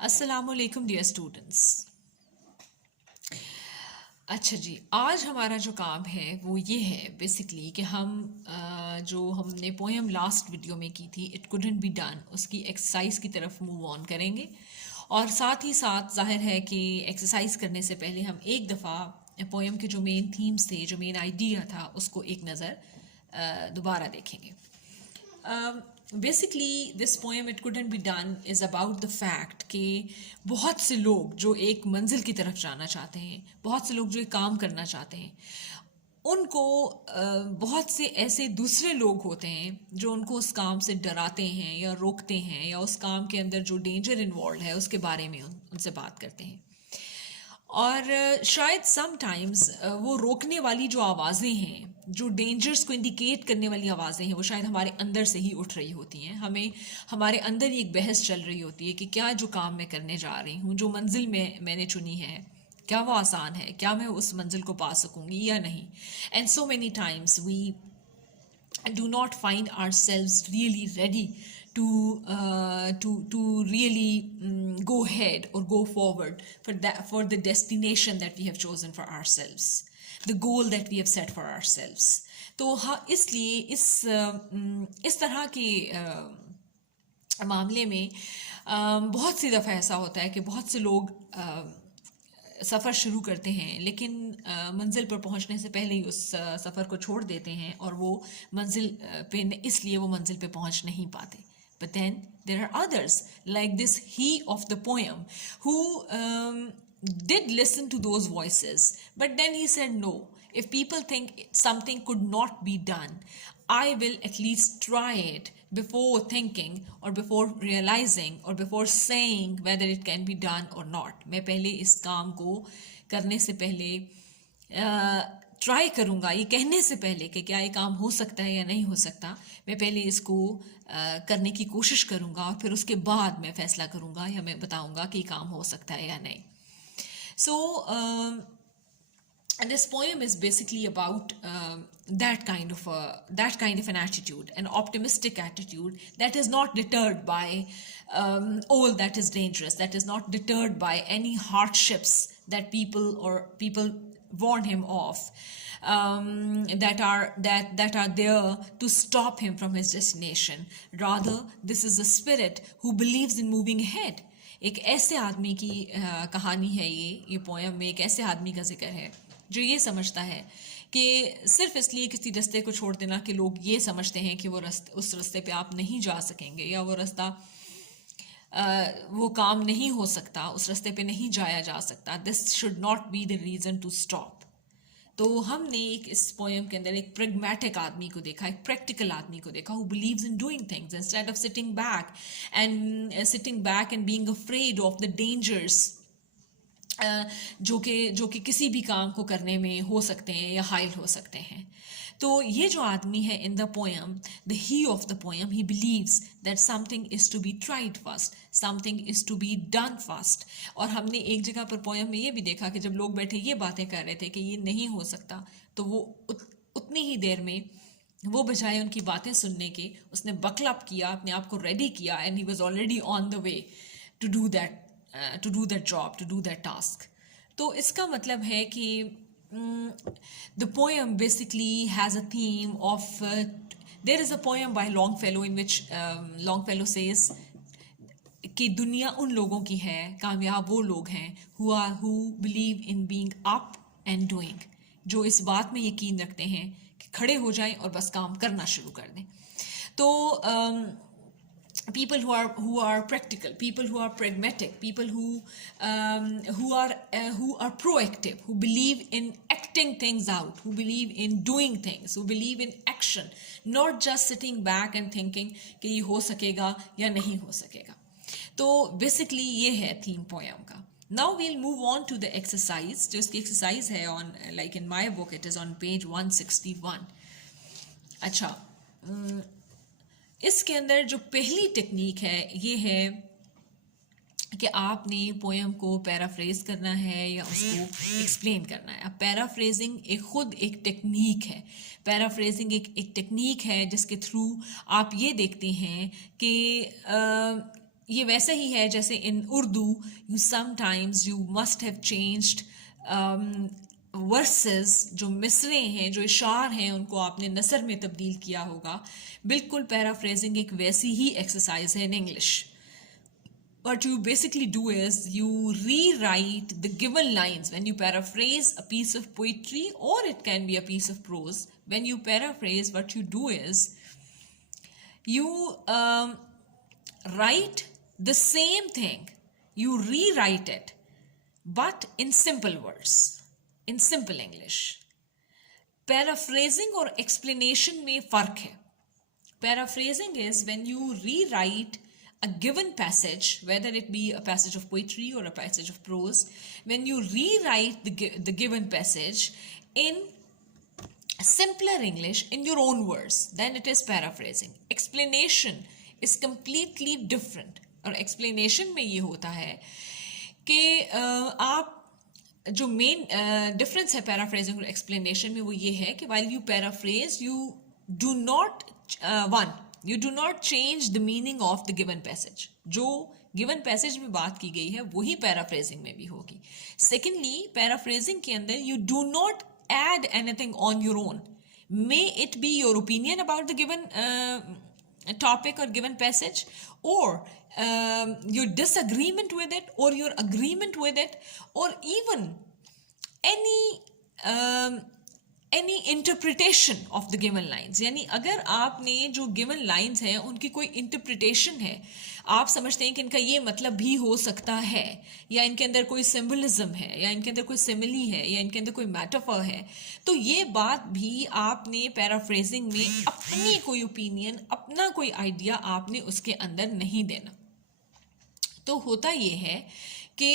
अस्सलामुअलैकुम dear students. अच्छा जी, आज हमारा जो काम है वो ये है बेसिकली कि हम जो हमने पोएम लास्ट वीडियो में की थी इट कुडंट बी डन, उसकी एक्सरसाइज की तरफ मूव ऑन करेंगे। और साथ ही साथ जाहिर है कि एक्सरसाइज करने से पहले हम एक दफ़ा पोएम के जो मेन थीम्स थे, जो मेन आइडिया था, उसको एक नज़र दोबारा देखेंगे। Basically this poem it couldn't be done is about the fact कि बहुत से लोग जो एक मंजिल की तरफ जाना चाहते हैं, बहुत से लोग जो एक काम करना चाहते हैं, उनको बहुत से ऐसे दूसरे लोग होते हैं जो उनको उस काम से डराते हैं या रोकते हैं या उस काम के अंदर जो डेंजर इन्वॉल्व है उसके बारे में उनसे बात करते हैं। और शायद समटाइम्स वो रोकने वाली जो आवाज़ें हैं, जो डेंजर्स को इंडिकेट करने वाली आवाज़ें हैं, वो शायद हमारे अंदर से ही उठ रही होती हैं। हमें हमारे अंदर ही एक बहस चल रही होती है कि क्या जो काम मैं करने जा रही हूँ, जो मंजिल मैंने चुनी है, क्या वो आसान है, क्या मैं उस मंजिल को पा सकूँगी या नहीं। And so many times we do not find ourselves really ready to really go ahead or go forward for the destination that we have chosen for ourselves, the goal that we have set for ourselves. तो हाँ, इसलिए इस तरह के मामले में बहुत सी दफ़ा ऐसा होता है कि बहुत से लोग सफ़र शुरू करते हैं लेकिन मंजिल पर पहुंचने से पहले ही उस सफ़र को छोड़ देते हैं और वो मंजिल पे इसलिए वो मंजिल पे पहुंच नहीं पाते. But then there are others like this he of the poem who did listen to those voices, but then he said no, if people think something could not be done, I will at least try it before thinking or before realizing or before saying whether it can be done or not. मैं पहले इस काम को करने से पहले try करूँगा, ये कहने से पहले कि क्या ये काम हो सकता है या नहीं हो सकता, मैं पहले इसको करने की कोशिश करूँगा और फिर उसके बाद मैं फैसला करूँगा या मैं बताऊँगा कि ये काम हो सकता है या नहीं. So and this poem is basically about that kind of an attitude, an optimistic attitude that is not deterred by all that is dangerous, that is not deterred by any hardships that people warn him of, that are there to stop him from his destination. Rather, this is a spirit who believes in moving ahead. एक ऐसे आदमी की कहानी है ये poem में एक ऐसे आदमी का जिक्र है जो ये समझता है कि सिर्फ इसलिए किसी रास्ते को छोड़ देना कि लोग ये समझते हैं कि उस रास्ते पे आप नहीं जा सकेंगे या वो रास्ता वो काम नहीं हो सकता, उस रास्ते पे नहीं जाया जा सकता, this should not be the reason to stop. तो हमने इस पोएम के अंदर एक प्रैग्मेटिक आदमी को देखा, एक प्रैक्टिकल आदमी को देखा, who believes in doing things instead of sitting back and being afraid of the dangers जो कि किसी भी काम को करने में हो सकते हैं या हाइल हो सकते हैं. तो ये जो आदमी है in the poem, the he of the poem, he believes that something is to be tried first, something is to be done first. और हमने एक जगह पर पोएम में ये भी देखा कि जब लोग बैठे ये बातें कर रहे थे कि ये नहीं हो सकता, तो वो उतनी ही देर में वो बजाय उनकी बातें सुनने के उसने बकल किया, अपने आप को रेडी किया, and he was already on the way to do that job, to do that task. तो इसका मतलब है कि the poem basically has a theme of there is a poem by Longfellow in which Longfellow says कि दुनिया उन लोगों की है, कामयाब वो लोग हैं who believe in being up and doing, जो इस बात में यकीन रखते हैं कि खड़े हो जाएं और बस काम करना शुरू कर दें. तो people who are practical, people who are pragmatic, people who are proactive, who believe in acting things out, who believe in doing things, who believe in action, not just sitting back and thinking कि ये हो सकेगा या नहीं हो सकेगा. तो basically ये है theme poem का. Now we'll move on to the exercise. जो इसकी exercise है on, like in my book it is on page 161. अच्छा, इसके अंदर जो पहली टेक्निक है ये है कि आपने पोएम को पैराफ्रेज करना है या उसको एक्सप्लेन करना है. अब पैराफ्रेजिंग एक टेक्निक है. पैराफ्रेजिंग एक टेक्निक है जिसके थ्रू आप ये देखते हैं कि ये वैसे ही है जैसे in Urdu you sometimes you must have changed verses, जो मिसरे हैं, जो इशार हैं, उनको आपने नसर में तब्दील किया होगा. बिल्कुल पैराफ्रेजिंग एक वैसी ही एक्सरसाइज है in English. What you basically do is you rewrite the given lines when you paraphrase a piece of poetry, or it can be a piece of prose. When you paraphrase, what you do is you write the same thing, you rewrite it, but in simple words, in simple English. Paraphrasing और explanation में फ़र्क है. Paraphrasing is when you rewrite a given passage, whether it be a passage of poetry or a passage of prose, when you rewrite the given passage in simpler English, in your own words, then it is paraphrasing. Explanation is completely different. और explanation में ये होता है कि आप जो main difference है paraphrasing और एक्सप्लेनेशन में वो ये है कि while you paraphrase, you do not you do not change the meaning of the given passage. जो given passage में बात की गई है वही paraphrasing में भी होगी. Secondly, paraphrasing के अंदर you do not add anything on your own. May it be your opinion about the given topic or given passage, or your disagreement with it, or your agreement with it, or even any interpretation of the given lines. यानी अगर आपने जो given lines हैं उनकी कोई interpretation है, आप समझते हैं कि इनका ये मतलब भी हो सकता है, या इनके अंदर कोई symbolism है, या इनके अंदर कोई simile है, या इनके अंदर कोई metaphor है, तो ये बात भी आपने paraphrasing में अपनी कोई opinion, अपना कोई idea आपने उसके अंदर नहीं देना. तो होता ये है कि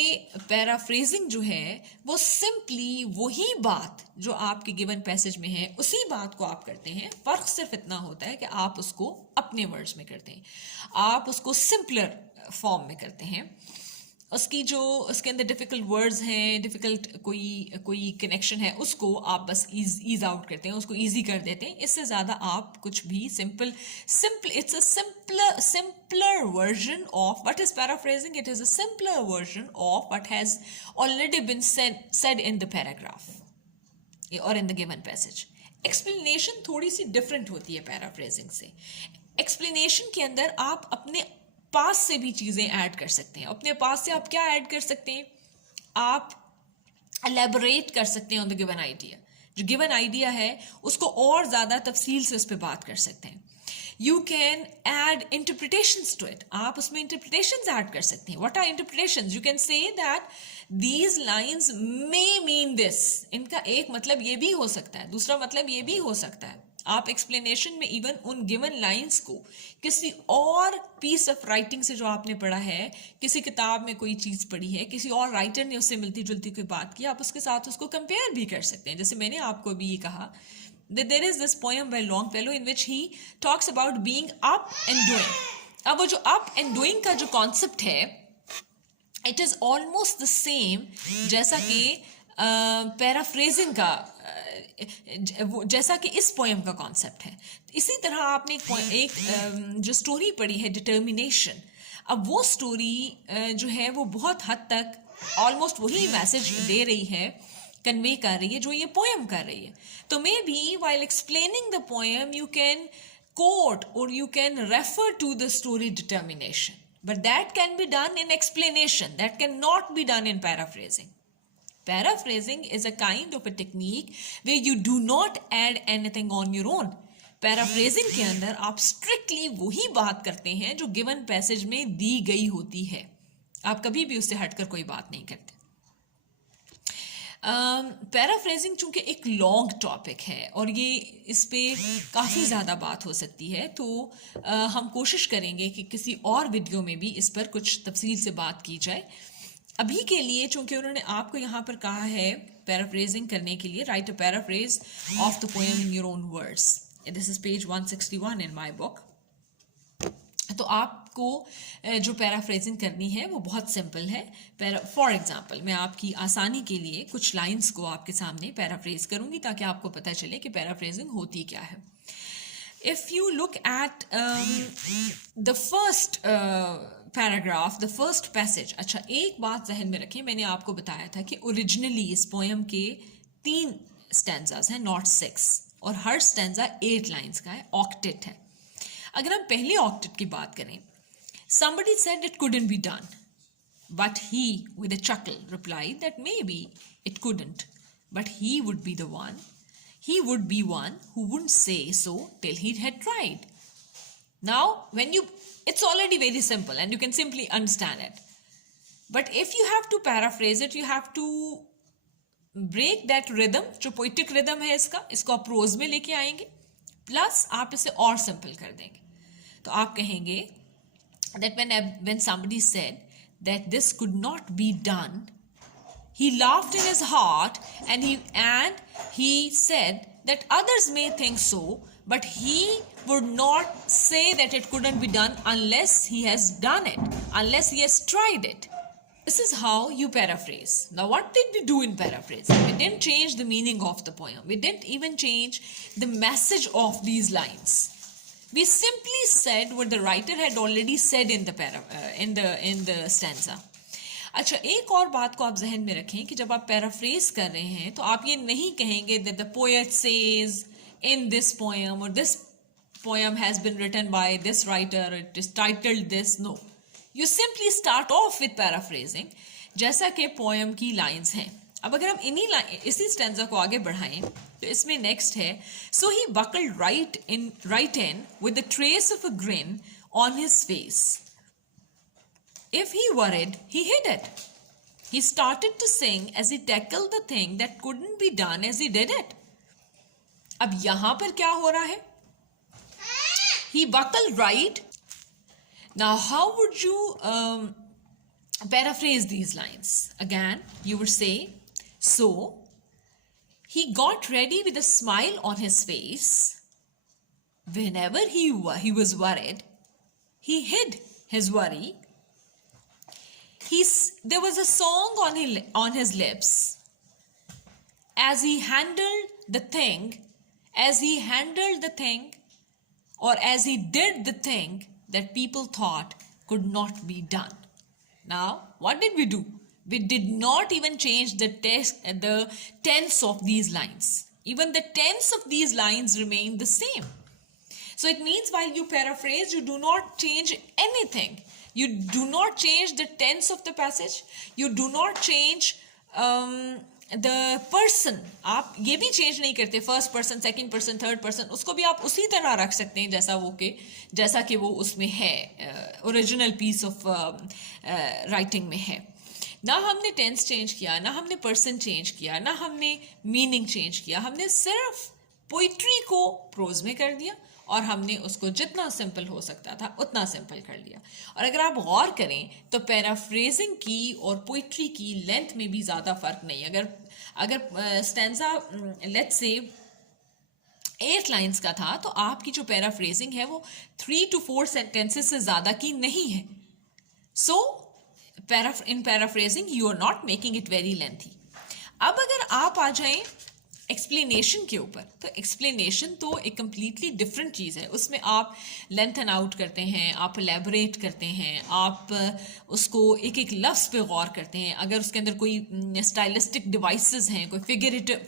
पैराफ्रेजिंग जो है वो सिंपली वही बात जो आपके गिवन पैसेज में है उसी बात को आप करते हैं. फ़र्क सिर्फ इतना होता है कि आप उसको अपने वर्ड्स में करते हैं, आप उसको सिंपलर फॉर्म में करते हैं. उसकी जो उसके अंदर डिफ़िकल्ट वर्ड्स हैं, डिफ़िकल्ट कोई कनेक्शन है, उसको आप बस ईज आउट करते हैं, उसको ईजी कर देते हैं. इससे ज़्यादा आप कुछ भी simple it's a simpler version of what is paraphrasing. It is a simpler version of what has already been said in the paragraph or in the given passage. Explanation थोड़ी सी different होती है paraphrasing से. Explanation के अंदर आप अपने पास से भी चीज़ें ऐड कर सकते हैं. अपने पास से आप क्या ऐड कर सकते हैं? आप एलेबोरेट कर सकते हैं ऑन द गिवन आइडिया. जो गिवन आइडिया है उसको और ज़्यादा तफसील से उस पर बात कर सकते हैं. You can add interpretations to it. आप उसमें interpretations add कर सकते हैं. What are interpretations? You can say that these lines may mean this. इनका एक मतलब ये भी हो सकता है, दूसरा मतलब ये भी हो सकता है. आप एक्सप्लेनेशन में इवन उन गिवन लाइंस को किसी और पीस ऑफ राइटिंग से जो आपने पढ़ा है, किसी किताब में कोई चीज़ पढ़ी है, किसी और राइटर ने उससे मिलती जुलती कोई बात की, आप उसके साथ उसको कंपेयर भी कर सकते हैं. जैसे मैंने आपको अभी ये कहा that there is this poem by Longfellow in which he talks about being up and doing. अब वो जो up and doing का जो concept है, it is almost the same जैसा कि paraphrasing का जैसा कि इस पोएम का कॉन्सेप्ट है. इसी तरह आपने एक जो स्टोरी पढ़ी है डिटर्मिनेशन, अब वो स्टोरी जो है वो बहुत हद तक ऑलमोस्ट वही मैसेज दे रही है, कन्वे कर रही है जो ये पोएम कर रही है. तो maybe while explaining the poem you can quote or you can refer to the story determination, but that can be done in explanation, that can not be done in paraphrasing. Paraphrasing is a kind of a technique where you do not add anything on your own. Paraphrasing के अंदर आप strictly वही बात करते हैं जो given passage में दी गई होती है. आप कभी भी उससे हटकर कोई बात नहीं करते. पैराफ्रेजिंग चूँकि एक लॉन्ग टॉपिक है और ये इस पे काफ़ी ज़्यादा बात हो सकती है, तो हम कोशिश करेंगे कि किसी और वीडियो में भी इस पर कुछ तफसील से बात की जाए. अभी के लिए चूंकि उन्होंने आपको यहाँ पर कहा है पैराफ्रेजिंग करने के लिए, right a paraphrase of the poem in your own words. This is page 161 in my book. तो आपको जो पैराफ्रेजिंग करनी है वो बहुत सिंपल है. फॉर एग्जांपल मैं आपकी आसानी के लिए कुछ लाइंस को आपके सामने पैराफ्रेज करूँगी ताकि आपको पता चले कि पैराफ्रेजिंग होती क्या है. If you look at the first paragraph, the first passage. अच्छा, एक बात जहन में रखें, मैंने आपको बताया था कि ओरिजिनली इस पोएम के 3 स्टैंजाज हैं, नॉट 6, और हर स्टैंजा 8 लाइन्स का है, ऑक्टेट है. अगर हम पहले ऑक्टेट की बात करें, somebody said it couldn't be done, but he, with a chuckle, replied that maybe it couldn't, but he would be one who wouldn't say so till he had tried. Now, it's already very simple and you can simply understand it. But if you have to paraphrase it, you have to break that rhythm, जो poetic rhythm है इसको आप prose में लेके आएंगे, plus आप इसे और simple कर देंगे. तो आप कहेंगे that when somebody said that this could not be done, he laughed in his heart and he said that others may think so, but he would not say that it couldn't be done unless he has done it, unless he has tried it. This is how you paraphrase. Now, what did we do in paraphrasing? We didn't change the meaning of the poem. We didn't even change the message of these lines. We simply said what the writer had already said in the stanza. अच्छा, एक और बात को आप जहन में रखें कि जब आप पैराफ्रेज कर रहे हैं तो आप ये नहीं कहेंगे that the poet says in this poem or this poem has been written by this writer, it is titled this. No, you simply start off with paraphrasing जैसा कि poem की lines हैं. अब अगर हम इसी स्टैंजा को आगे बढ़ाएं तो इसमें नेक्स्ट है, so he buckled right in with the trace of a grin on his face. If he worried, he hid it. He started to sing as he tackled the thing that couldn't be done as he did it. अब यहां पर क्या हो रहा है? He buckled right. Now, how would you paraphrase these lines? Again, you would say, so he got ready with a smile on his face. Whenever he was worried, he hid his worry. There was a song on his lips as he handled the thing, or as he did the thing that people thought could not be done. Now, what did we do? We did not even change the tense of these lines. Even the tense of these lines remain the same. So it means while you paraphrase, you do not change anything. You do not change the tense of the passage. You do not change the person. आप ये भी change नहीं करते, first person, second person, third person, उसको भी आप उसी तरह रख सकते हैं जैसा कि वो उसमें है, original piece of writing में है. ना हमने टेंस चेंज किया, ना हमने पर्सन चेंज किया, ना हमने मीनिंग चेंज किया. हमने सिर्फ पोइट्री को प्रोज में कर दिया और हमने उसको जितना सिंपल हो सकता था उतना सिंपल कर लिया. और अगर आप गौर करें तो पैराफ्रेजिंग की और पोइट्री की लेंथ में भी ज़्यादा फ़र्क नहीं. अगर स्टैंजा लेट्स से 8 लाइंस का था तो आपकी जो पैराफ्रेजिंग है वो 3 to 4 सेंटेंसेस से ज़्यादा की नहीं है. सो in paraphrasing you are not making it very lengthy. अब अगर आप आ जाएं एक्सप्लेनेशन के ऊपर, तो एक्सप्लेनेशन तो एक कम्प्लीटली डिफरेंट चीज़ है. उसमें आप लेंथन आउट करते हैं, आप एलेबोरेट करते हैं, आप उसको एक एक लफ्ज़ पे गौर करते हैं. अगर उसके अंदर कोई स्टाइलिस्टिक डिवाइसेस हैं, कोई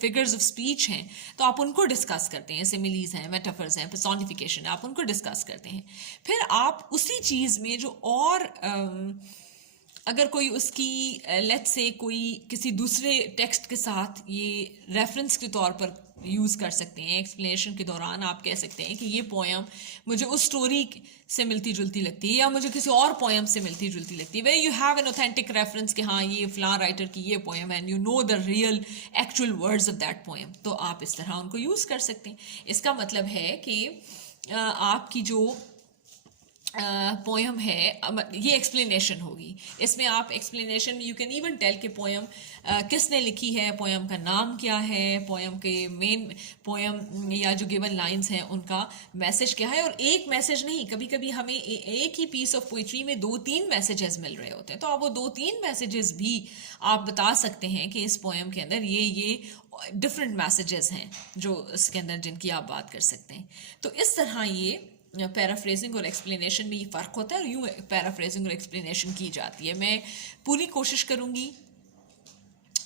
फिगर्स ऑफ स्पीच हैं, तो आप उनको डिस्कस करते हैं. सिमिलीज हैं, मेटाफर्स हैं, पर्सोनिफिकेशन है, आप उनको डिस्कस करते हैं. फिर आप उसी चीज़ में जो और अगर कोई उसकी लेट्स से कोई किसी दूसरे टेक्स्ट के साथ ये रेफरेंस के तौर पर यूज़ कर सकते हैं. एक्सप्लेनेशन के दौरान आप कह सकते हैं कि ये पोएम मुझे उस स्टोरी से मिलती जुलती लगती है या मुझे किसी और पोएम से मिलती जुलती लगती है. Way you have an authentic reference कि हाँ ये फ़लाँ राइटर की ये पोएम है and you know the real actual words of that poem, तो आप इस तरह उनको यूज़ कर सकते हैं. इसका मतलब है कि आपकी जो पोएम है ये एक्सप्लेनेशन होगी. इसमें आप explanation you can even tell कि पोएम किसने लिखी है, पोएम का नाम क्या है, पोएम के मेन पोएम या जो गिवन लाइंस हैं उनका मैसेज क्या है. और एक मैसेज नहीं, कभी कभी हमें एक ही पीस ऑफ पोइट्री में 2-3 मैसेजेस मिल रहे होते हैं, तो आप वो 2-3 मैसेजेस भी आप बता सकते हैं कि इस पोएम के अंदर ये डिफरेंट मैसेजेस हैं जो इसके अंदर जिनकी आप बात कर सकते हैं. तो इस तरह ये पैराफ्रेजिंग और एक्सप्लेनेशन में ये फ़र्क होता है, और यूँ पैराफ्रेजिंग और एक्सप्लेनेशन की जाती है. मैं पूरी कोशिश करूँगी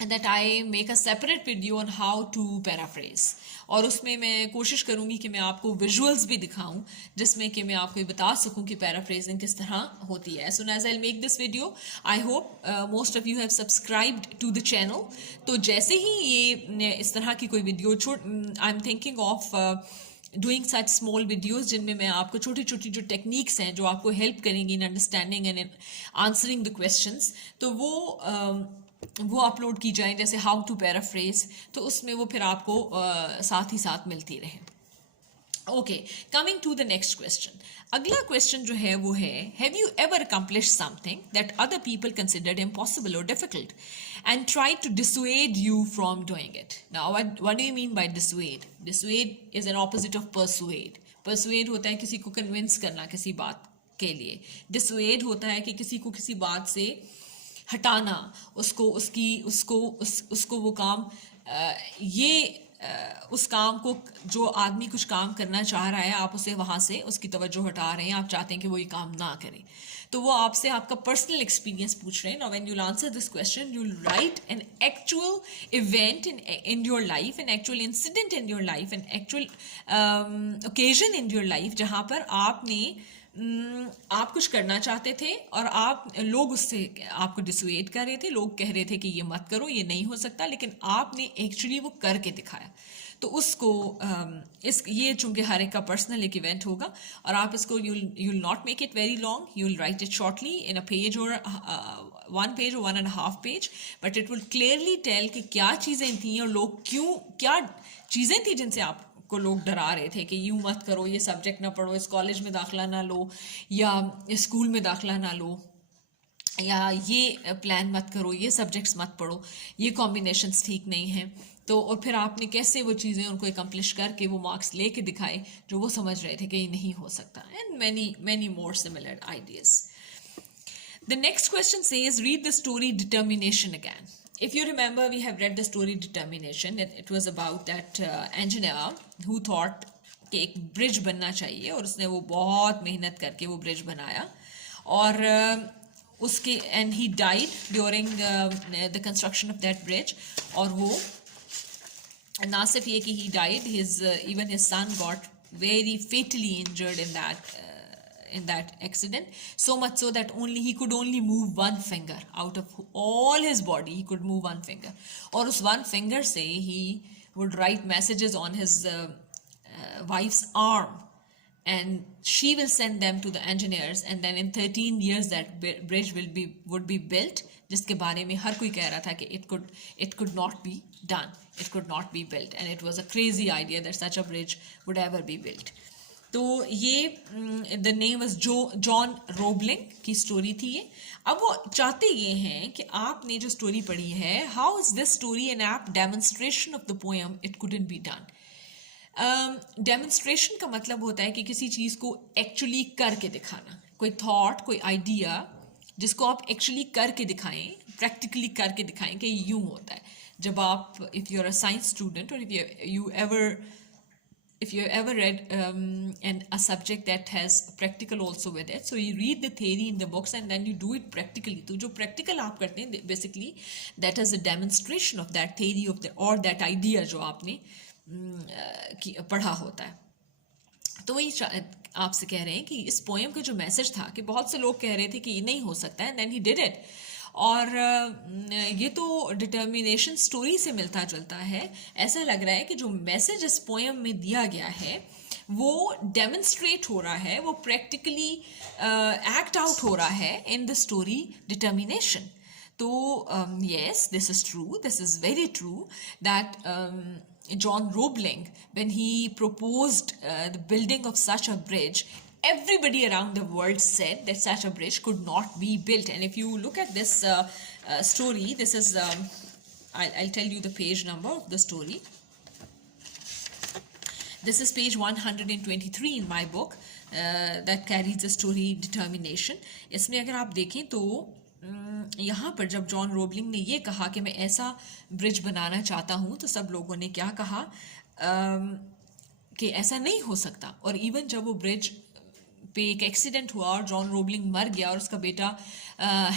that I make a separate video on how to paraphrase, और उसमें मैं कोशिश करूँगी कि मैं आपको विजुअल्स भी दिखाऊं जिसमें कि मैं आपको ये बता सकूं कि पैराफ्रेजिंग किस तरह होती है. As soon as I'll make this video, I hope most of you have subscribed to the channel. तो जैसे ही ये इस तरह की कोई video I'm thinking of doing such small videos जिनमें मैं आपको छोटी छोटी जो टेक्निक्स हैं जो आपको हेल्प करेंगी in understanding and in answering the questions, तो वो अपलोड की जाएं जैसे हाउ टू पैराफ्रेज, तो उसमें वो फिर आपको साथ ही साथ मिलती रहे. Okay, coming to the next question. अगला क्वेश्चन जो है वो है, have you ever accomplish something that other people considered impossible और difficult and try to dissuade you from doing it? Now, what do you mean by dissuade? Dissuade is an opposite of persuade. Persuade होता है किसी को convince करना किसी बात के लिए. Dissuade होता है कि किसी को किसी बात से हटाना, उसको वो काम उस काम को, जो आदमी कुछ काम करना चाह रहा है, आप उसे वहाँ से उसकी तवज्जो हटा रहे हैं, आप चाहते हैं कि वो ये काम ना करे, तो वो आपसे आपका पर्सनल एक्सपीरियंस पूछ रहे हैं. Now when you answer this question, you right an actual event in your life, an actual incident in your life, an actual occasion in your life जहाँ पर आप कुछ करना चाहते थे और लोग उससे आपको डिसुएड कर रहे थे, लोग कह रहे थे कि ये मत करो, ये नहीं हो सकता, लेकिन आपने एक्चुअली वो करके दिखाया. तो उसको ये चूंकि हर एक का पर्सनल एक इवेंट होगा, और आप इसको you'll not make it very long, you'll write it shortly in a page or 1 page or 1.5 page, but it will clearly tell कि क्या चीज़ें थी और लोग क्या चीज़ें थी जिनसे आपको लोग डरा रहे थे कि यूँ मत करो, ये सब्जेक्ट ना पढ़ो, इस कॉलेज में दाखिला ना लो, या इस स्कूल में दाखिला ना लो, या ये प्लान मत करो, ये सब्जेक्ट्स मत पढ़ो, ये कॉम्बिनेशंस ठीक नहीं हैं. तो और फिर आपने कैसे वो चीज़ें उनको एकम्प्लिश करके वो मार्क्स लेके दिखाए जो वो समझ रहे थे कि ये नहीं हो सकता. And many more similar ideas. The next question says, read the story determination again. If you remember, we have read the story Determination. It was about that engineer who thought कि एक ब्रिज बनना चाहिए, और उसने वो बहुत मेहनत करके वो ब्रिज बनाया, और उसके and he died during the construction of that bridge. और वो ना सिर्फ ये कि he died, even his son got very fatally injured in that accident, so much so that he could only move one finger out of all his body. He could move one finger, और उस one finger से he would write messages on his wife's arm, and she will send them to the engineers, and then in 13 years that bridge would be built, जिसके बारे में हर कोई कह रहा था कि it could not be done, it could not be built, and it was a crazy idea that such a bridge would ever be built. तो ये the name was John Roebling की स्टोरी थी ये. अब वो चाहते ये हैं कि आपने जो स्टोरी पढ़ी है, how is this story an apt demonstration of the poem it couldn't be done. Demonstration का मतलब होता है कि किसी चीज़ को एक्चुअली करके दिखाना, कोई थॉट, कोई आइडिया जिसको आप एक्चुअली करके दिखाएं, प्रैक्टिकली करके दिखाएं कि यूँ होता है. जब आप, if you are a science student, और if you ever read a subject that has practical also with it, so you read the theory in the books and then you do it practically. तो जो practical आप करते हैं, basically that is a demonstration of that theory or that idea जो आपने पढ़ा होता है. तो वही आपसे कह रहे हैं कि इस पोएम का जो मैसेज था कि बहुत से लोग कह रहे थे कि ये नहीं हो सकता है, and then he did it. और ये तो डिटर्मिनेशन स्टोरी से मिलता जुलता है. ऐसा लग रहा है कि जो मैसेज इस पोएम में दिया गया है वो डेमोन्स्ट्रेट हो रहा है, वो प्रैक्टिकली एक्ट आउट हो रहा है इन द स्टोरी डिटर्मिनेशन. तो yes, this is true, this is very true that John Roebling, when he proposed the building of such a bridge, everybody around the world said that such a bridge could not be built. And if you look at this story, this is, I'll tell you the page number of the story. This is page 123 in my book that carries the story Determination. इसमें अगर आप देखें तो यहाँ पर जब John Roebling ने ये कहा कि मैं ऐसा ब्रिज बनाना चाहता हूँ, तो सब लोगों ने क्या कहा कि ऐसा नहीं हो सकता. और इवन जब वो ब्रिज पे एक एक्सीडेंट हुआ और जॉन रोबलिंग मर गया और उसका बेटा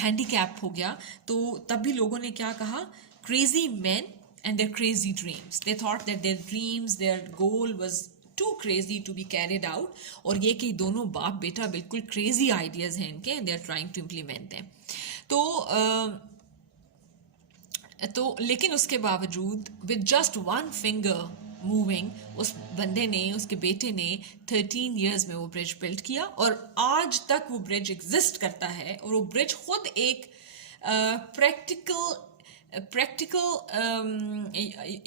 हैंडीकैप हो गया, तो तब भी लोगों ने क्या कहा, crazy man and their crazy dreams. They thought that their dreams, their goal was too crazy to be carried out, और ये कि दोनों बाप बेटा बिल्कुल क्रेजी आइडियाज़ हैं इनके, and they are trying to implement them. तो लेकिन उसके बावजूद with just one finger moving, उस बंदे ने, उसके बेटे ने 13 इयर्स में वो ब्रिज बिल्ड किया, और आज तक वो ब्रिज एग्जिस्ट करता है. और वो ब्रिज खुद एक प्रैक्टिकल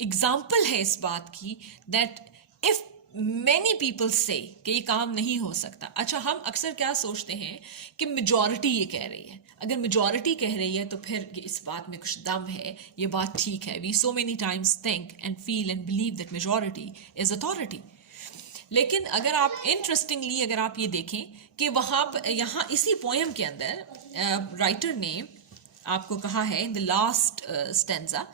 एग्जाम्पल है इस बात की दैट इफ मैनी पीपल से कि ये काम नहीं हो सकता. अच्छा, हम अक्सर क्या सोचते हैं कि मेजॉरिटी ये कह रही है. अगर मेजॉरिटी कह रही है तो फिर इस बात में कुछ दम है, ये बात ठीक है. We so many times think and feel and believe that majority is authority. लेकिन अगर आप इंटरेस्टिंगली अगर आप ये देखें कि यहाँ इसी पोएम के अंदर राइटर ने आपको कहा है in the last stanza,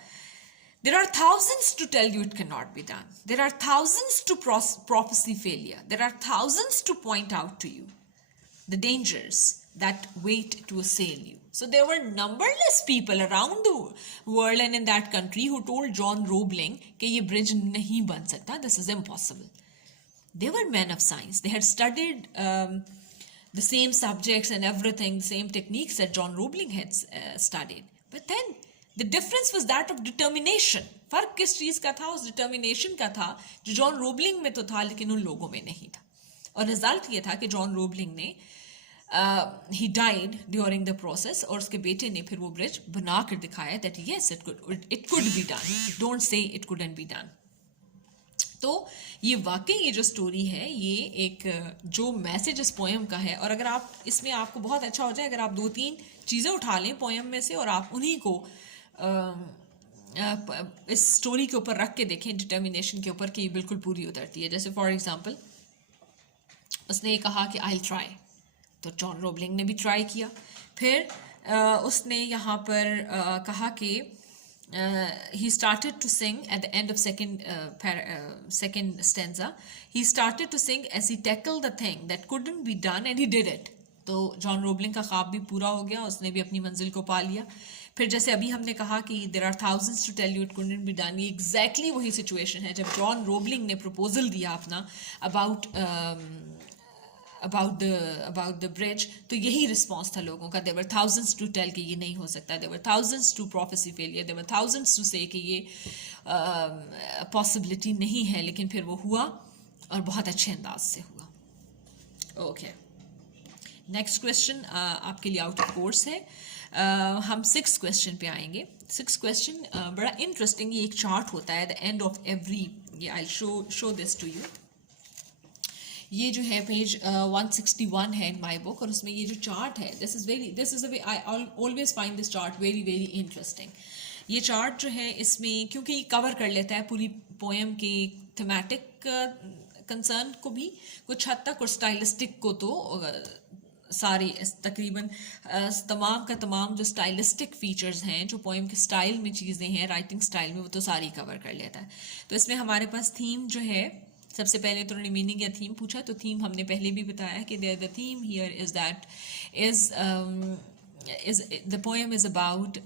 there are thousands to tell you it cannot be done. There are thousands to prophecy failure. There are thousands to point out to you the dangers that wait to assail you. So there were numberless people around the world and in that country who told John Roebling कि ये bridge नहीं बन सकता, this is impossible. They were men of science. They had studied the same subjects and everything, the same techniques that John Roebling had studied. But then the difference was that of determination. फर्क किस चीज़ का था? उस determination का था जो John Roebling में तो था लेकिन उन लोगों में नहीं था. और रिजल्ट ये था कि जॉन रोबलिंग ने he died during the process, और उसके बेटे ने फिर वो ब्रिज बना कर दिखाया that yes, it could be done. Don't say it couldn't be done. तो ये वाकई ये जो स्टोरी है, ये एक जो मैसेज इस पोएम का है, और अगर आप इसमें आपको बहुत अच्छा हो जाए अगर आप 2-3 चीज़ें उठा लें पोएम में से और आप उन्हीं को इस स्टोरी के ऊपर रख के देखें, डिटर्मिनेशन के ऊपर, कि ये बिल्कुल पूरी उतरती है. जैसे फॉर एग्जांपल उसने ये कहा कि आई ट्राई, तो जॉन रोबलिंग ने भी ट्राई किया. फिर उसने यहाँ पर कहा कि he started to sing at the end of second stanza. He started to sing as he tackled the thing that couldn't be done and he did it. तो जॉन रोबलिंग का ख्वाब भी पूरा हो गया, उसने भी अपनी मंजिल को पा लिया. फिर जैसे अभी हमने कहा कि there are thousands to tell you it couldn't be done, ये exactly वही सिचुएशन है जब जॉन रोबलिंग ने प्रपोजल दिया अपना about the bridge, तो यही रिस्पॉन्स था लोगों का. there were thousands to tell कि ये नहीं हो सकता, there were thousands to prophecy failure, there were thousands to say कि ये possibility नहीं है, लेकिन फिर वो हुआ और बहुत अच्छे अंदाज से हुआ. ओके, नेक्स्ट क्वेश्चन आपके लिए आउट ऑफ कोर्स है. हम 6th क्वेश्चन पे आएंगे. 6th क्वेश्चन बड़ा इंटरेस्टिंग, ये एक चार्ट होता है द एंड ऑफ एवरी, ये I show this to you. ये जो है पेज 161 है इन माय बुक, और उसमें ये जो चार्ट है, this is I always find this chart very very interesting. ये चार्ट जो है इसमें क्योंकि ये कवर कर लेता है पूरी पोएम के थीमेटिक कंसर्न को भी कुछ हद तक, और स्टाइलिस्टिक को तो सारी तकरीबन तमाम का तमाम जो स्टाइलिस्टिक फीचर्स हैं, जो पोएम के स्टाइल में चीज़ें हैं, राइटिंग स्टाइल में, वो तो सारी कवर कर लेता है. तो इसमें हमारे पास थीम जो है, सबसे पहले तो उन्होंने मीनिंग या थीम पूछा, तो थीम हमने पहले भी बताया कि the theme here is that is the poem is about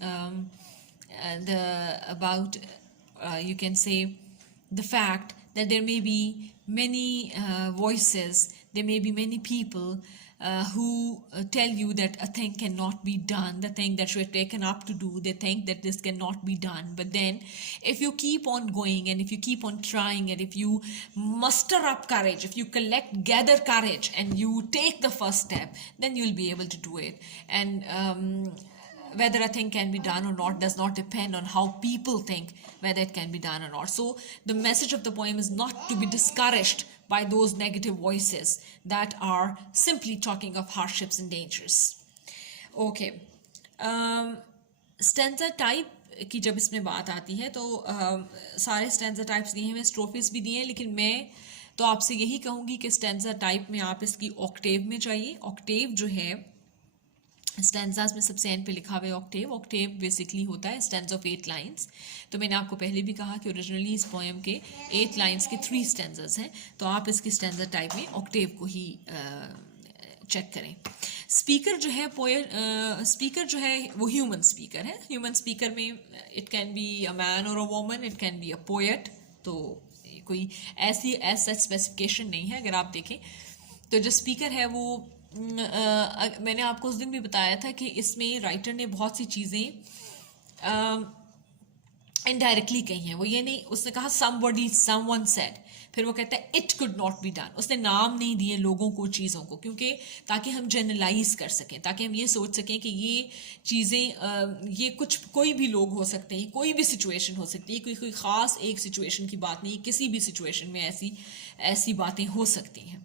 you can say the fact that there may be many voices, there may be many people who tell you that a thing cannot be done, the thing that you are taken up to do, they think that this cannot be done. But then if you keep on going and if you keep on trying and if you muster up courage, if you gather courage and you take the first step, then you'll be able to do it. And whether a thing can be done or not does not depend on how people think whether it can be done or not. So the message of the poem is not to be discouraged by those negative voices that are simply talking of hardships and dangers. Okay. Stanza type की जब इसमें बात आती है तो सारे stanza types दिए हैं, स्ट्रोफीज भी दिए हैं, लेकिन मैं तो आपसे यही कहूँगी कि stanza type में आप इसकी ऑक्टेव में चाहिए. ऑक्टेव जो है स्टैंजाज में सबसे एंड पे लिखा हुआ है ऑक्टेव. ऑक्टेव बेसिकली होता है स्टैंज ऑफ 8 लाइन्स. तो मैंने आपको पहले भी कहा कि ओरिजिनली इस पोएम के 8 लाइन्स के 3 स्टैंजाज हैं, तो आप इसकी स्टैंजा टाइप में ऑक्टेव को ही चेक करें। स्पीकर जो है स्पीकर जो है वो ह्यूमन स्पीकर है। ह्यूमन स्पीकर में it can be a man और a woman, it can be a poet. तो कोई ऐसी सच स्पेसिफिकेशन नहीं है। अगर आप देखें तो जो स्पीकर है वो मैंने आपको उस दिन भी बताया था कि इसमें राइटर ने बहुत सी चीज़ें इनडायरेक्टली कही हैं। वो ये नहीं, उसने कहा समबडी समवन सेड, फिर वो कहता है it could not be done. उसने नाम नहीं दिए लोगों को, चीज़ों को, क्योंकि ताकि हम जनरलाइज कर सकें, ताकि हम ये सोच सकें कि ये चीज़ें ये कुछ कोई भी लोग हो सकते हैं, कोई भी सिचुएशन हो सकती है, कोई ख़ास एक सिचुएशन की बात नहीं, किसी भी सिचुएशन में ऐसी बातें हो सकती हैं।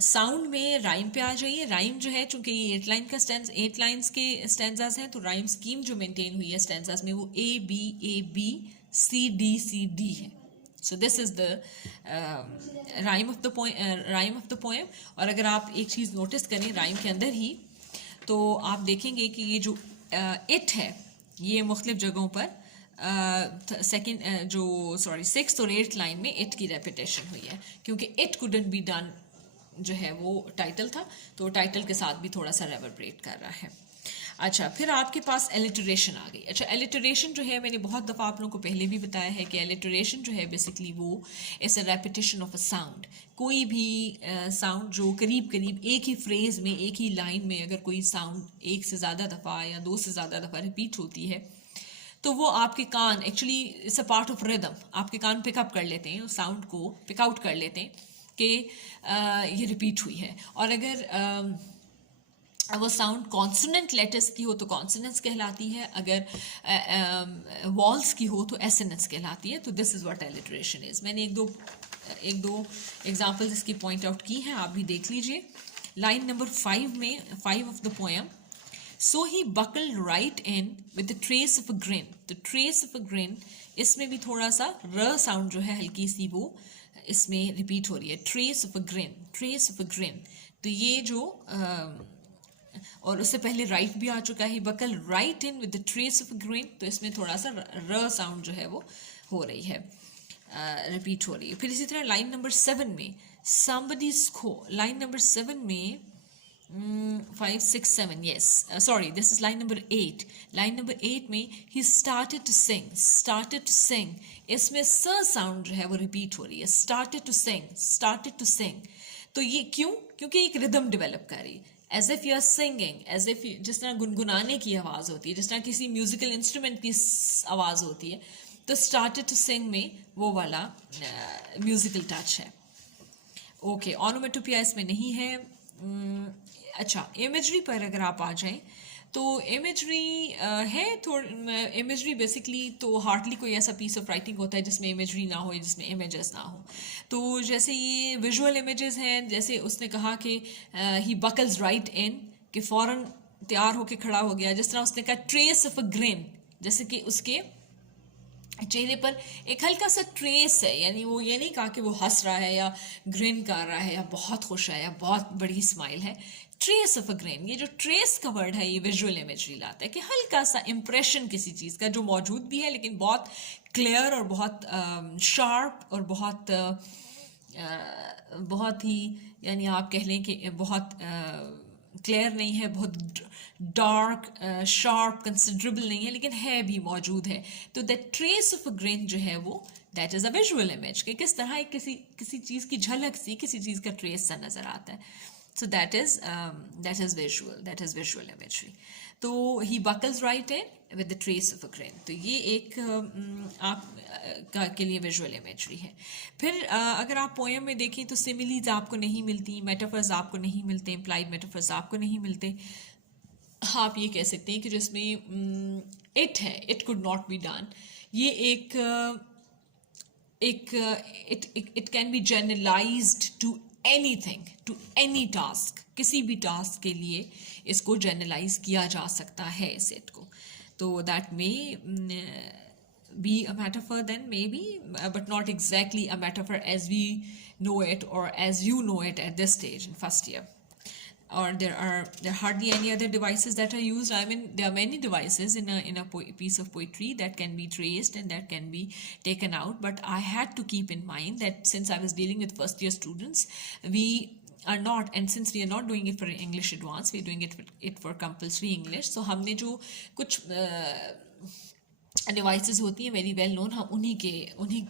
साउंड में राइम पे आ जाइए। राइम जो है, चूंकि ये 8 लाइन्स के स्टैंजाज हैं, तो राइम स्कीम जो मेंटेन हुई है स्टैंजाज में वो A B C D है। So this is the rhyme of the poem. और अगर आप एक चीज़ नोटिस करें राइम के अंदर ही, तो आप देखेंगे कि ये जो इट है, ये मुख्तलिफ जगहों पर सिक्स्थ और 8th लाइन में इट की रेपिटेशन हुई है, क्योंकि इट कुडंट बी डन जो है वो टाइटल था, तो टाइटल के साथ भी थोड़ा सा रेवरब्रेट कर रहा है। अच्छा, फिर आपके पास एलिटरेशन आ गई। अच्छा, एलिटरेशन जो है, मैंने बहुत दफ़ा आप लोगों को पहले भी बताया है कि एलिटरेशन जो है बेसिकली वो is a repetition of a sound. कोई भी साउंड जो करीब करीब एक ही फ्रेज़ में, एक ही लाइन में अगर कोई साउंड एक से ज़्यादा दफ़ा या 2 से ज़्यादा दफ़ा रिपीट होती है, तो वो आपके कान, actually it's a part of rhythm, आपके कान पिकअप कर लेते हैं, उस साउंड को पिक आउट कर लेते हैं कि ये रिपीट हुई है। और अगर वो साउंड कॉन्सोनेंट लेटर्स की हो तो कॉन्सोनेंट्स कहलाती है, अगर वॉल्स की हो तो एसोनेंट्स कहलाती है। तो this is what alliteration is. मैंने एक दो एग्जांपल्स इसकी पॉइंट आउट की हैं, आप भी देख लीजिए। Line number 5 of the poem, so he buckle right in with the trace of a grin. तो ट्रेस ऑफ अ ग्रिन, इसमें भी थोड़ा सा र साउंड जो है हल्की सी वो इसमें रिपीट हो रही है। Trace of a green, trace of a grin. तो ये जो और उससे पहले राइट भी आ चुका है, buckle right in with the trace of a grin, तो इसमें थोड़ा सा र साउंड जो है वो हो रही है, रिपीट हो रही है। फिर इसी तरह लाइन नंबर 7 में somebody's लाइन नंबर 7 में 5 6 7 yes sorry this is line number 8. line number 8 में he started to sing, इसमें स साउंड जो है वो रिपीट हो रही है। started to sing। तो ये क्यों? क्योंकि एक रिदम डेवलप कर रही है, as if you are singing, as if जिस तरह गुनगुनाने की आवाज़ होती है, जिस तरह किसी म्यूजिकल इंस्ट्रूमेंट की आवाज़ होती है, तो स्टार्टेड टू सिंग में वो वाला म्यूजिकल टच है। ओके, ऑनोमेटोपिया इसमें नहीं है। अच्छा, इमेजरी पर अगर आप आ जाएं तो इमेजरी है इमेजरी बेसिकली तो हार्डली कोई ऐसा पीस ऑफ राइटिंग होता है जिसमें इमेजरी ना हो, जिसमें इमेजेस ना हो। तो जैसे ये विजुअल इमेजेस हैं, जैसे उसने कहा कि ही बकल्स राइट इन, कि फ़ौरन तैयार होके खड़ा हो गया। जिस तरह उसने कहा ट्रेस ऑफ अ ग्रिन, जैसे कि उसके चेहरे पर एक हल्का सा ट्रेस है, यानी वो ये नहीं कहा कि वो हंस रहा है या ग्रिन कर रहा है या बहुत खुश है या बहुत बड़ी स्माइल है। ट्रेस ऑफ अ ग्रिन, ये जो ट्रेस का वर्ड है ये विजुअल इमेजरी लाता है कि हल्का सा इंप्रेशन किसी चीज़ का जो मौजूद भी है लेकिन बहुत क्लियर और बहुत शार्प और बहुत ही, यानी आप कह लें कि बहुत क्लियर नहीं है, बहुत डार्क शार्प कंसिडरेबल नहीं है, लेकिन है भी, मौजूद है। तो that trace of a grain जो है वो that is a visual image, कि किस तरह किसी चीज़ की झलक सी, किसी चीज़ का ट्रेस सा नज़र आता है। So that is visual imagery. तो he buckles right in with the trace of a grain, तो ये एक आप के लिए विजुअल इमेजरी है। फिर अगर आप पोएम में देखें तो सिमिलीज आपको नहीं मिलती, मेटाफर्स आपको नहीं मिलते, इम्प्लाइड मेटाफर्स आपको नहीं मिलते। आप ये कह सकते हैं कि जिसमें इट है, it could not be done, ये it can be generalized to anything, to any task, किसी भी टास्क के लिए इसको जनरलाइज किया जा सकता है इस इट को। तो that may be a metaphor then maybe, but not exactly a metaphor as we know it or as you know it at this stage in first year. Or there are hardly any other devices that are used. I mean, there are many devices in a piece of poetry that can be traced and that can be taken out, but I had to keep in mind that since I was dealing with first year students, we are not, and since we are not doing it for English advanced, we are doing it for compulsory English. So हमने जो कुछ devices होती हैं very well known, हम उन्हीं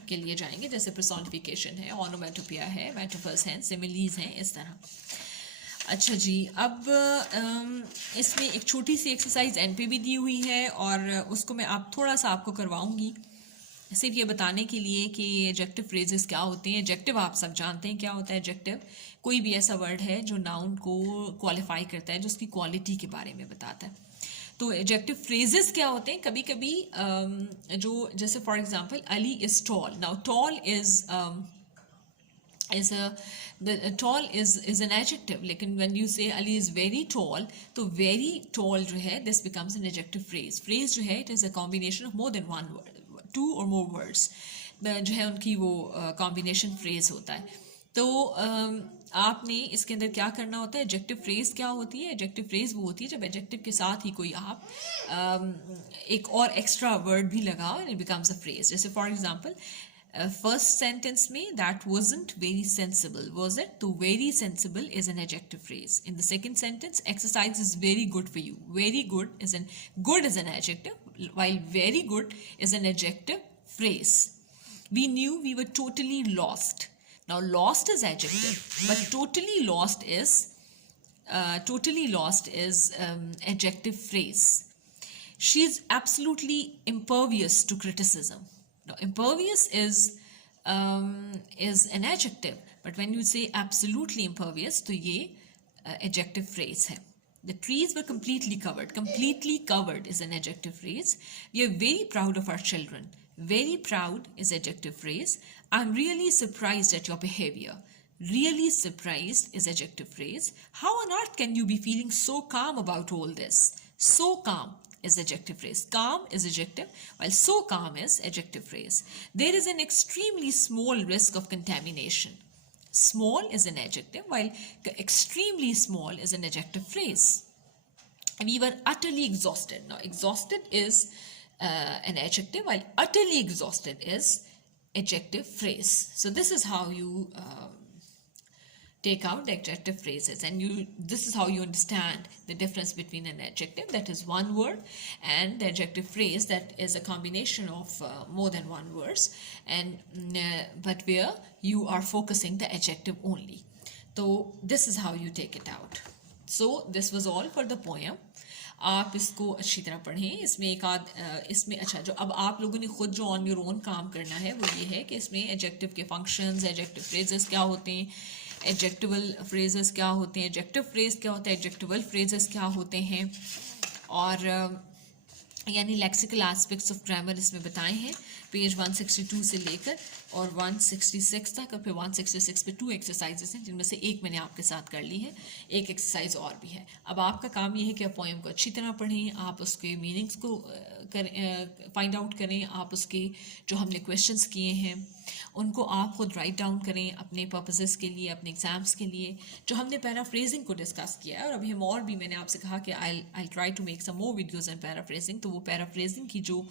के लिए जाएंगे, जैसे पर्सोनिफिकेशन है, ऑनोमेटोपिया है, मेटाफर्स हैं, सिमिलीज हैं, इस तरह. अच्छा जी, अब इसमें एक छोटी सी एक्सरसाइज एन पे भी दी हुई है और उसको मैं थोड़ा सा आपको करवाऊंगी, सिर्फ ये बताने के लिए कि एडजेक्टिव फ्रेजेस क्या होते हैं. एडजेक्टिव आप सब जानते हैं क्या होता है. एडजेक्टिव कोई भी ऐसा वर्ड है जो नाउन को क्वालिफाई करता है, जो उसकी क्वालिटी के बारे में बताता है. तो एडजेक्टिव फ्रेजेस क्या होते हैं, कभी कभी जो जैसे for example Ali is tall. Now tall is an adjective, लेकिन व्हेन यू से अली इज वेरी टॉल, तो वेरी टॉल जो है this becomes an adjective phrase. Phrase जो है it is a combination of more than one word, 2 or more words जो है उनकी वो कॉम्बिनेशन फ्रेज होता है. तो आपने इसके अंदर क्या करना होता है. एडजेक्टिव फ्रेज क्या होती है. एडजेक्टिव फ्रेज वो होती है जब एडजेक्टिव के साथ ही कोई आप एक और एक्स्ट्रा वर्ड भी लगाओ and it becomes a phrase. जैसे फॉर एग्जांपल फर्स्ट सेंटेंस में that wasn't very sensible, was it? तो very sensible is an adjective phrase. In the second sentence, exercise is very good for you. Very good is an adjective, while very good is an adjective phrase. We knew we were totally lost. Now lost is adjective, but totally lost is adjective phrase. She is absolutely impervious to criticism. Now, impervious is an adjective, but when you say absolutely impervious, तो ये adjective phrase है. The trees were completely covered. Completely covered is an adjective phrase. We are very proud of our children. Very proud is adjective phrase. I'm really surprised at your behavior. Really surprised is adjective phrase. How on earth can you be feeling so calm about all this? So calm is adjective phrase. Calm is adjective, while so calm is adjective phrase. There is an extremely small risk of contamination. Small is an adjective, while extremely small is an adjective phrase. We were utterly exhausted. Now, exhausted is an adjective, while utterly exhausted is adjective phrase. So this is how you take out the adjective phrases, and this is how you understand the difference between an adjective that is one word and the adjective phrase that is a combination of more than one words, and but where you are focusing the adjective only. So this is how you take it out. So this was all for the poem. आप इसको अच्छी तरह पढ़ें. इसमें अच्छा, जो अब आप लोगों ने खुद जो ऑन योर ओन काम करना है वो ये है कि इसमें एडजेक्टिव के फंक्शंस, एडजेक्टिव फ्रेजेस क्या होते हैं, एडजेक्टिवल फ्रेजेस क्या होते हैं, एडजेक्टिव फ्रेज क्या होता है, एडजेक्टिवल फ्रेजेस क्या होते हैं, और यानी लेक्सिकल एस्पेक्ट्स ऑफ ग्रामर इसमें बताए हैं पेज 162 से लेकर और 166 तक, और फिर 166 पे 2 एक्सरसाइजेस हैं जिनमें से एक मैंने आपके साथ कर ली है, एक एक्सरसाइज और भी है. अब आपका काम ये है कि आप पोएम को अच्छी तरह पढ़ें, आप उसके मीनिंग्स को फाइंड आउट करें, आप उसके जो हमने क्वेश्चंस किए हैं उनको आप खुद राइट डाउन करें अपने पर्पसेस के लिए, अपने एग्जाम्स के लिए. जो हमने पैराफ्रेजिंग को डिस्कस किया है, और अभी हम और भी, मैंने आपसे कहा कि I try to make some more videos on paraphrasing, तो वो पैराफ्रेजिंग की जो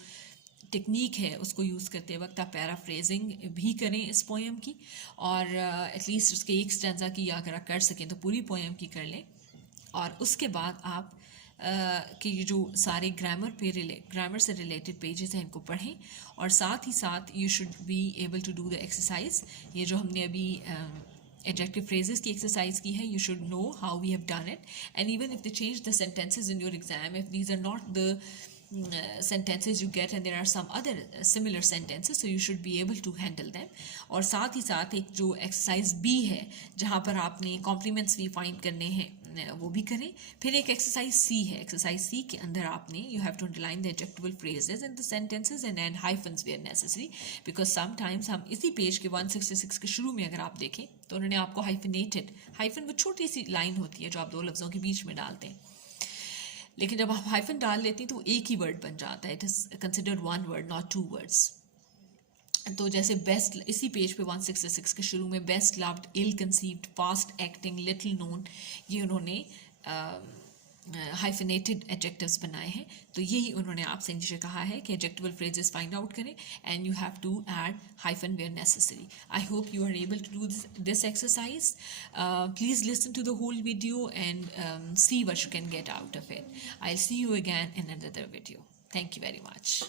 टेक्निक है उसको यूज़ करते वक्त आप पैराफ्रेजिंग भी करें इस पोएम की, और एटलीस्ट उसके एक स्टैंजा की अगर आप कर सकें तो पूरी पोएम की कर लें. और उसके बाद आप कि जो सारे ग्रामर से रिलेटेड पेजेस हैं इनको पढ़ें, और साथ ही साथ you should be able to do the exercise. ये जो हमने अभी एडजेक्टिव फ्रेजेस की एक्सरसाइज की है, you should know how we have done it, and even if they change the sentences in your exam, if these are not the sentences you get and there are some other similar sentences, so you should be able to handle them. और साथ ही साथ एक जो exercise B है जहाँ पर आपने कॉम्प्लीमेंट्स भी फाइंड करने हैं वो भी करें. फिर एक एक्सरसाइज सी है, एक्सरसाइज सी के अंदर आपने you have to underline the adjectival phrases and the sentences and hyphens where necessary, because sometimes हम इसी पेज के 166 के शुरू में अगर आप देखें तो उन्होंने आपको हाइफन वो छोटी सी लाइन होती है जो आप दो लफ्ज़ों के बीच में डालते हैं, लेकिन जब आप हाइफन डाल लेती हैं तो एक ही वर्ड बन जाता है. It is considered one word not 2 words. तो जैसे बेस्ट, इसी पेज पे 166 के शुरू में best loved, ill conceived, fast acting, little known, ये उन्होंने हाइफिनेटेड एडजेक्टिव्स बनाए हैं, तो यही उन्होंने आपसे नीचे कहा है कि एडजेक्टिवल फ्रेजेस फाइंड आउट करें and you have to add hyphen where necessary. I hope you are able to do this exercise. Please listen to the whole video and see what you can get out of it. I'll see you again in another video. Thank you very much.